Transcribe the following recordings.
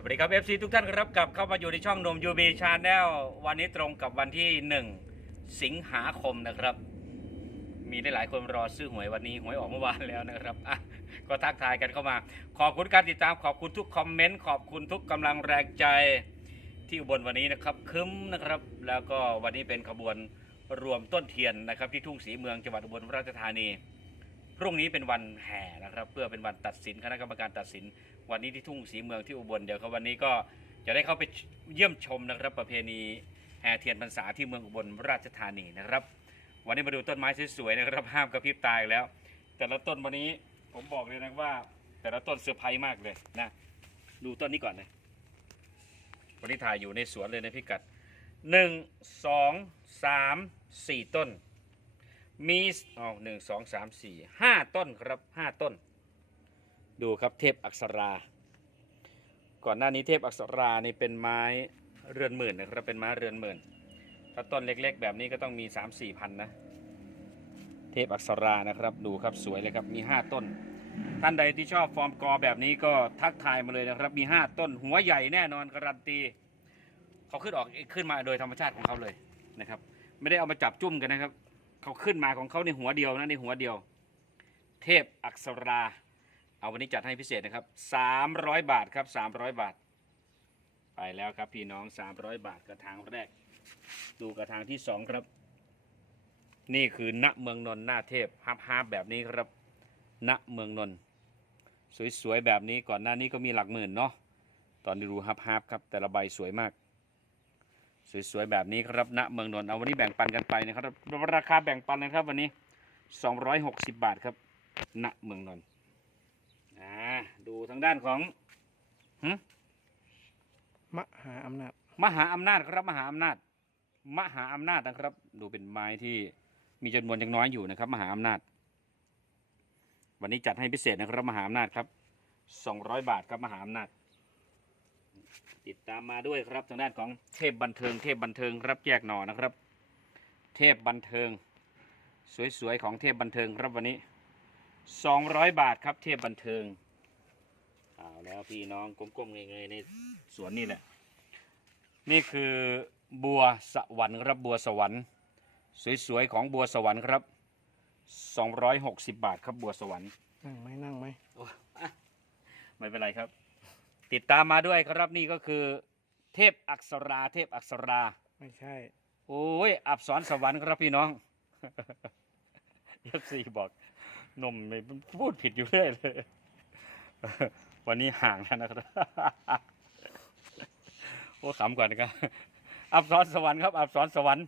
สวัสดีครับ FC ทุกท่านครับกลับเข้ามาอยู่ในช่องนมยูบีชาแนลวันนี้ตรงกับวันที่ 1 สิงหาคมนะครับ มีได้หลายคนรอซื้อหวยวันนี้หวยออกเมื่อวานแล้วนะครับอะก็ทักทายกันเข้ามา ขอบคุณการติดตามขอบคุณทุกคอมเมนต์ขอบคุณทุกกำลังแรงใจที่อุบลวันนี้นะครับคึ้มนะครับ แล้วก็วันนี้เป็นขบวนรวมต้นเทียนนะครับ ที่ทุ่งศรีเมืองจังหวัดอุบลราชธานี พรุ่งนี้เป็นวันแห่นะครับ เพื่อเป็นวันตัดสินคณะกรรมการตัดสิน วันนี้ที่ทุ่งศรีเมืองที่อุบลเดี๋ยวเขาวันนี้ก็จะได้เข้าไปเยี่ยมชมนะครับ ประเพณีแห่เทียนพรรษาที่เมืองอุบลราชธานีนะครับ วันนี้มาดูต้นไม้สวยๆนะครับห้ามกระพริบตาอีกแล้ว แต่ละต้นวันนี้ผมบอกเลยนะว่า แต่ละต้นเซอร์ไพรส์มากเลยนะดูต้นนี้ก่อนเลยวันนี้ถ่ายอยู่ในสวนเลยนะพิกัดหนึ่งสองสามสี่ต้น มีอ๋อหนึ่งสองสามสี่ห้าต้นครับห้าต้น ดูครับเทพอักษรา ก่อนหน้านี้เทพอักษรานี่เป็นไม้เรือนหมื่นนะครับเป็นไม้เรือนหมื่น ถ้าต้นเล็กๆ แบบนี้ก็ต้องมี3 4มสี่พันนะ เทพอักษรานะครับ ดูครับสวยเลยครับมี5ต้น ท่านใดที่ชอบฟอร์มกอแบบนี้ก็ทักทายมาเลยนะครับ มี5ต้นหัวใหญ่แน่นอนการันตีเขาขึ้นออกขึ้นมาโดยธรรมชาติของเขาเลยนะครับ ไม่ได้เอามาจับจุ่มกันนะครับ เขาขึ้นมาของเขาในหัวเดียวนะในหัวเดียว เทพอักษรา เอาวันนี้จัดให้พิเศษนะครับ 300 บาทครับ 300 บาท ไปแล้วครับพี่น้อง 300 บาทกระถางแรก ดูกระถางที่สองครับ นี่คือณเมืองนนท์หน้าเทพฮับฮับแบบนี้ครับณเมืองนนท์สวยๆแบบนี้ก่อนหน้านี้ก็มีหลักหมื่นเนาะตอนนี้ดูฮับฮับครับแต่ละใบสวยมาก สวยๆแบบนี้ครับณเมืองนนท์เอาวันนี้แบ่งปันกันไปนะครับ ราคาแบ่งปันนะครับวันนี้ 260 บาทครับณเมืองนนท์อ่าดูทางด้านของหึมหาอำนาจ มหาอำนาจครับมหาอำนาจ มหาอำนาจนะครับ ดูเป็นไม้ที่มีจำนวนยังน้อยอยู่นะครับ มหาอำนาจ วันนี้จัดให้พิเศษนะครับ มหาอำนาจครับ 200 บาทครับมหาอำนาจ ติดตามมาด้วยครับทางด้านของเทพบันเทิง เทพบันเทิงครับแยกหน่อนะครับ เทพบันเทิง สวยๆของเทพบันเทิงครับวันนี้ 200 บาทครับเทพบันเทิงเอาแล้วพี่น้องก้มๆเงยๆในสวนนี่แหละ นี่คือบัวสวรรค์ครับบัวสวรรค์ สวยๆของบัวสวรรค์ครับ 260 บาทครับบัวสวรรค์นั่งไหมนั่งไหมไม่เป็นไรครับ ติดตามมาด้วยครับนี่ก็คือ เทพอักษราเทพอักษรา ไม่ใช่ โอ้ย อับสรสวรรค์ครับพี่น้องเอฟซีบอกนมไม่พูดผิดอยู่เรื่อยเลย วันนี้ห่างแล้วนะครับ โอ้ขำก่อนนะครับ อับสรสวรรค์ครับ อับสรสวรรค์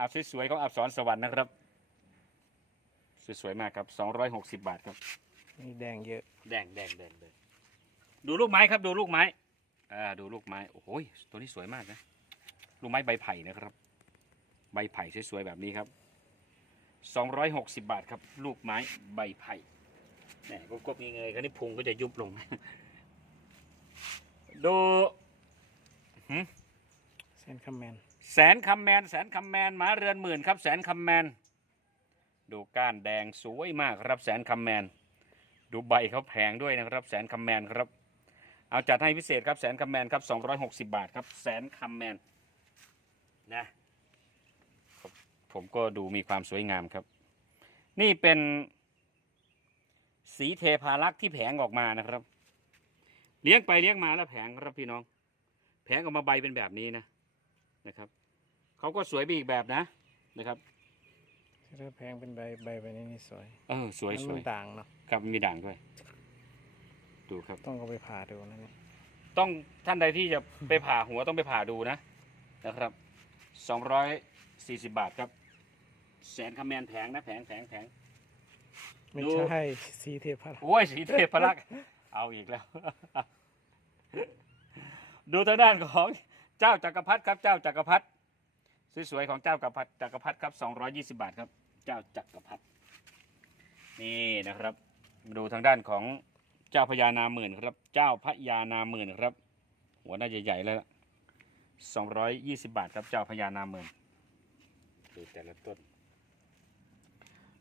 อับสวยๆของอับสรสวรรค์นะครับ สวยๆมากครับ260บาทครับมีแดงเยอะ แดงแดงแดงแดง ดูลูกไม้ครับ ดูลูกไม้ อ่า ดูลูกไม้ โอ้โหตัวนี้สวยมากนะ ลูกไม้ใบไผ่นะครับ ใบไผ่สวยๆแบบนี้ครับ 260 บาทครับ ลูกไม้ใบไผ่แหมกบๆเงยๆคันนี้พุงก็จะยุบลง ดูหึเซนคัมแมน แสนคำแมน แสนคำแมนหมาเรือนหมื่นครับ แสนคำแมน ดูก้านแดงสวยมากครับ แสนคำแมน ดูใบเขาแพงด้วยนะครับ แสนคำแมนครับ เอาจัดให้พิเศษครับแสนคำแมนครับ 260 บาทครับแสนคำแมนนะผมผมก็ดูมีความสวยงามครับ นี่เป็นสีเทพารักษ์ที่แผงออกมานะครับ เลี้ยงไปเลี้ยงมาแล้วแผงครับพี่น้อง แผงออกมาใบเป็นแบบนี้นะนะครับเขาก็สวยไปอีกแบบนะนะครับถ้าแพงเป็นใบใบใบนี้นี่สวย เออสวยมันสวยด่างเนาะครับมีด่างด้วย ดูครับ ต้องเอาไปผ่าดูนะนี่ต้องท่านใดที่จะไปผ่าหัวต้องไปผ่าดูนะนะครับสองร้อยสี่สิบบาทครับ แสนคำแมนแผงนะแผงแผงแผง ไม่ดู ใช่สีเทพารักษ์โอ้ยสีเทพลักษ์ เอาอีกแล้ว ดูทางด้านของเจ้าจักรพรรดิครับ เจ้าจักรพรรดิสวยๆของเจ้าจักรพรรดิจักรพรรดิครับสองร้อยี่สิบาทครับ เจ้าจักรพรรดินี่นะครับมาดูทางด้านของ เจ้าพญานาหมื่นครับ เจ้าพญานาหมื่นครับ หัวหน้าใหญ่ๆแล้วสองร้อยยี่สิบาทครับ เจ้าพญานาหมื่นดูแต่ละต้น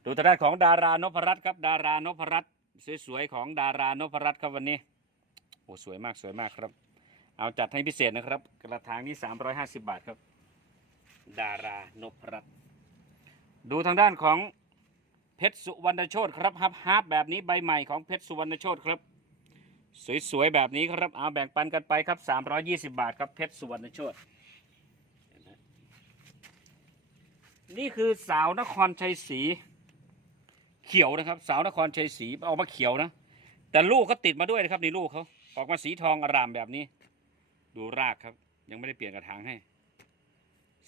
ดูทางด้านของดารานพรัตน์ครับ ดารานพรัตน์สวยๆของดารานพรัตน์ครับวันนี้โอ้สวยมากสวยมากครับ เอาจัดให้พิเศษนะครับ กระถางนี้350บาทครับ ดารานพรัตน์ดูทางด้านของ เพชรสุวรรณโชตครับฮับฮับแบบนี้ใบใหม่ของเพชรสุวรรณโชตครับ สวยๆแบบนี้ครับเอาแบ่งปันกันไปครับ 320 บาทครับเพชรสุวรรณโชตนี่คือสาวนครชัยศรีเขียวนะครับ สาวนครชัยศรีออกมาเขียวนะ แต่ลูกเขาติดมาด้วยนะครับนี่ลูกเขาออกมาสีทองอร่ามแบบนี้ ดูรากครับ ยังไม่ได้เปลี่ยนกระถางให้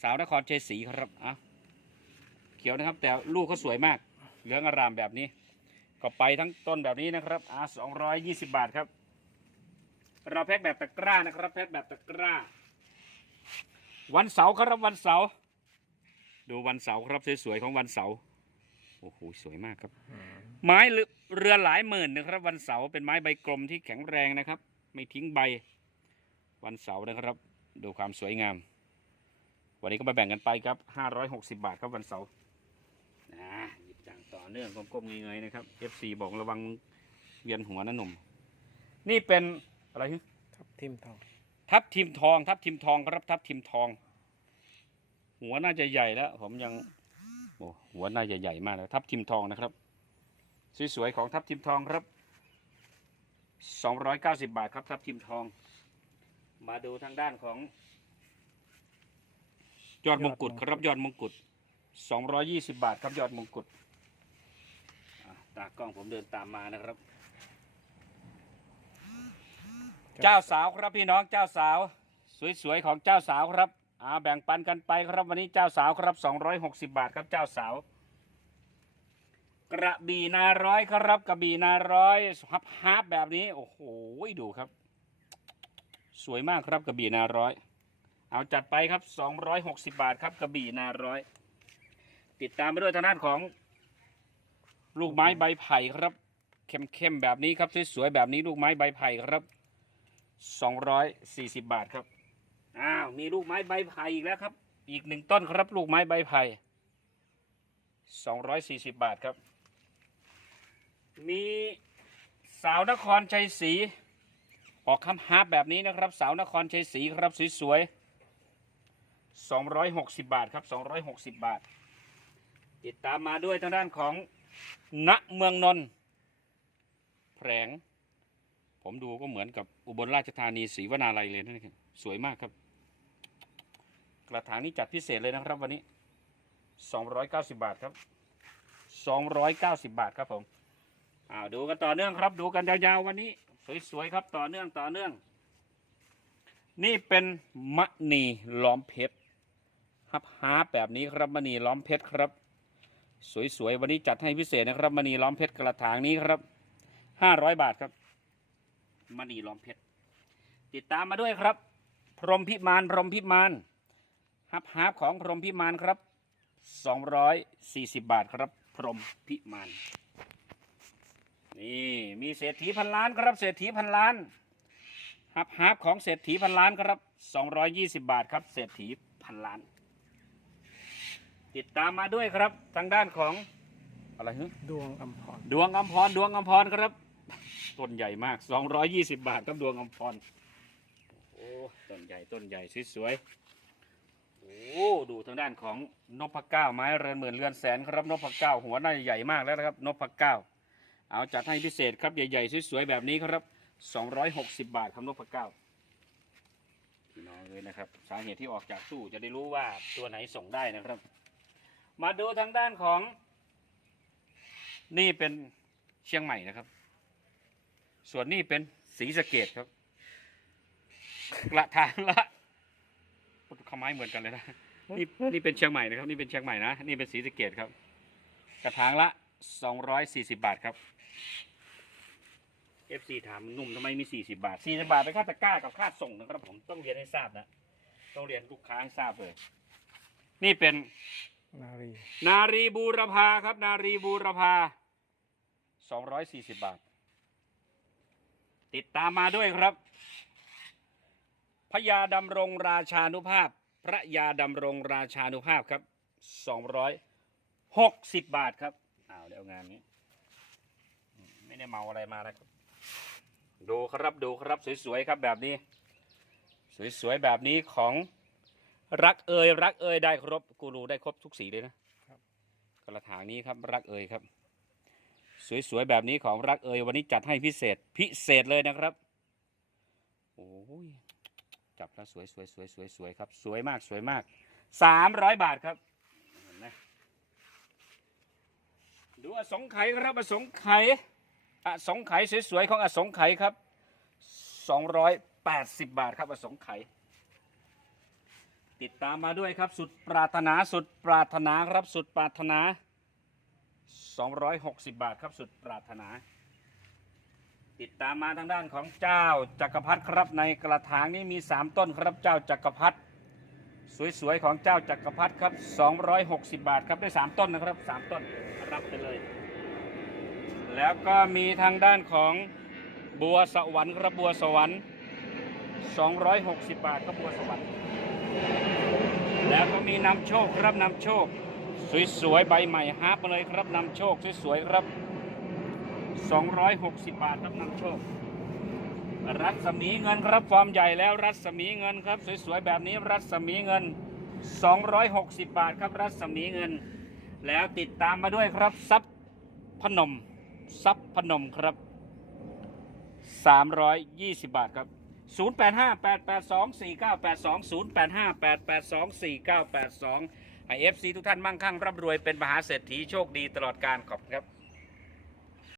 สาวนครชัยศรีครับอะเขียวนะครับ แต่ลูกเขาสวยมาก เหลืองอร่ามแบบนี้ ก็ไปทั้งต้นแบบนี้นะครับอะสองร้อยยี่สิบบาทครับ เราแพ็คแบบตะกร้านะครับแพ็คแบบตะกร้า วันเสาร์ครับวันเสาร์ดูวันเสาร์ครับสวยๆของวันเสาร์โอ้โหสวยมากครับ ไม้เรือหลายหมื่นนะครับ วันเสาร์เป็นไม้ใบกลมที่แข็งแรงนะครับ ไม่ทิ้งใบ วันเสาร์นะครับ ดูความสวยงาม วันนี้ก็มาแบ่งกันไปครับ 560 บาทครับวันเสาร์นะหยิบอย่างต่อ เนื่องก้มๆเงยๆนะครับ FC บอกระวังเวียนหัวนะหนุ่ม นี่เป็นอะไรฮะทับทิมทอง ทับทิมทอง ทับทิมทองครับทับทิมทอง หัวน่าจะใหญ่แล้ว ผมยังโอ้หัวน่าจะใหญ่มากแล้วทับทิมทองนะครับ สวยๆของทับทิมทองครับ290 บาทครับทับทิมทอง มาดูทางด้านของ ยอดมงกุฎครับยอดมงกุฎ220 บาทครับยอดมงกุฎอะ ตากล้องผมเดินตามมานะครับ เจ้าสาวครับพี่น้องเจ้าสาว สวยๆของเจ้าสาวครับอ่าแบ่งปันกันไปครับวันนี้เจ้าสาวครับ 260 บาทครับเจ้าสาว กระบี่นาร้อยครับกระบี่นาร้อยฮับฮับแบบนี้ โอ้โหดูครับ สวยมากครับกระบี่นาร้อยเอาจัดไปครับ 260 บาทครับกระบี่นาร้อย ติดตามไปด้วยทางด้านของ ลูกไม้ใบไผ่ครับ เข้มๆแบบนี้ครับสวยๆแบบนี้ลูกไม้ใบไผ่ครับ240 บาทครับอ้าวมีลูกไม้ใบไผ่อีกแล้วครับ อีกหนึ่งต้นครับ ลูกไม้ใบไผ่240 บาทครับ มีสาวนครชัยศรีออกคำฮาร์ปแบบนี้นะครับ สาวนครชัยศรีครับสวยๆ260 บาทครับ 260 บาท ติดตามมาด้วยทางด้านของ ณเมืองนนท์แผลง ผมดูก็เหมือนกับอุบลราชธานีศรีวนาลัยเลยนะครับสวยมากครับ กระถางนี้จัดพิเศษเลยนะครับวันนี้ 290 บาทครับ 290 บาทครับผมอ้าวดูกันต่อเนื่องครับ ดูกันยาวๆวันนี้ สวยๆครับต่อเนื่องต่อเนื่อง นี่เป็นมะนีล้อมเพชรฮับฮาร์แบบนี้ครับมะนีล้อมเพชรครับ สวยๆ วันนี้จัดให้พิเศษนะครับมะนีล้อมเพชรกระถางนี้ครับ500บาทครับมณีล้อมเพชรติดตามมาด้วยครับ พรหมพิมานพรหมพิมานฮับฮับของพรหมพิมานครับ240บาทครับ พรหมพิมานนี่มีเศรษฐีพันล้านครับเศรษฐีพันล้านฮับฮับของเศรษฐีพันล้านครับ220บาทครับเศรษฐีพันล้าน ติดตามมาด้วยครับทางด้านของอะไรฮึดวงอัมพรดวงอมพรดวงอมพรครับต้นใหญ่มาก 220 บาทครับดวงอมพรโอ้ต้นใหญ่ต้นใหญ่สวยๆโอ้ดูทางด้านของนพเก้าไม้เรือนหมื่นเรือนแสนครับนพเก้าหัวน่าจะใหญ่มากแล้วนะครับนพเก้าเอาจัดให้พิเศษครับใหญ่ๆสวยๆแบบนี้ครับ 260 บาทครับนพเก้าพี่น้องเลยนะครับ สาเหตุที่ออกจากตู้จะได้รู้ว่าตัวไหนส่งได้นะครับ มาดูทางด้านของ นี่เป็นเชียงใหม่นะครับ ส่วนนี่เป็นศรีสะเกดครับกระถางละข้าไม้เหมือนกันเลยนะนี่นี่เป็นเชียงใหม่นะครับ นี่เป็นเชียงใหม่นะนี่เป็นศรีสะเกดครับ กระถางละสองร้อยสี่สิบาทครับ FC ถามหนุ่มทำไมมีสี่สิบาทสี่สิบาทเป็นค่าตะกร้ากับค่าส่งนะครับผมต้องเรียนให้ทราบนะ ต้องเรียนลูกค้าให้ทราบเลย นี่เป็น นารีนารีบูรพาครับ นารีบูรพาสองร้อยสี่สิบบาท ติดตามมาด้วยครับ พระยาดำรงราชานุภาพ พระยาดำรงราชานุภาพครับสองร้อยหกสิบบาทครับอ้าวเดี๋ยวงานนี้ ไม่ได้เมาอะไรมาแล้วครับ ดูครับดูครับสวยๆครับแบบนี้ สวยๆแบบนี้ของ รักเอยรักเอยได้ครบกูรูได้ครบทุกสีเลยนะครับกระถางนี้ครับรักเอยครับ สวยๆแบบนี้ของรักเอยวันนี้จัดให้พิเศษพิเศษเลยนะครับโอ้ยจับแล้วสวยสวยสวยสวยสวยครับสวยมากสวยมากสามร้อยบาทครับเห็นไหมดูอสงไขยครับอสงไขยอสงไขยสวยๆของอสงไขยครับสองร้อยแปดสิบบาทครับอสงไขย ติดตามมาด้วยครับสุดปรารถนาสุดปรารถนาครับสุดปรารถนา 260 บาทครับสุดปรารถนา ติดตามมาทางด้านของเจ้าจักรพรรดิครับในกระถางนี้มี 3 ต้นครับเจ้าจักรพรรดิสวยๆของเจ้าจักรพรรดิครับ 260 บาทครับได้ 3 ต้นนะครับ 3 ต้นรับไปเลย แล้วก็มีทางด้านของบัวสวรรค์ครับบัวสวรรค์ 260 บาทครับบัวสวรรค์ แล้วก็มีนำโชคครับนำโชค สวยๆใบใหม่ฮาร์ปมาเลยครับนำโชคสวยๆครับ 260 บาทครับนำโชค รัศมีเงินครับฟอร์มใหญ่แล้วรัศมีเงินครับ สวยๆแบบนี้รัศมีเงิน 260 บาทครับรัศมีเงิน แล้วติดตามมาด้วยครับซับพนมซับพนมครับ 320 บาทครับ 0858824982 0858824982ให้เอฟซีทุกท่านมั่งคั่งร่ำรวยเป็นมหาเศรษฐีโชคดีตลอดการขอบครับ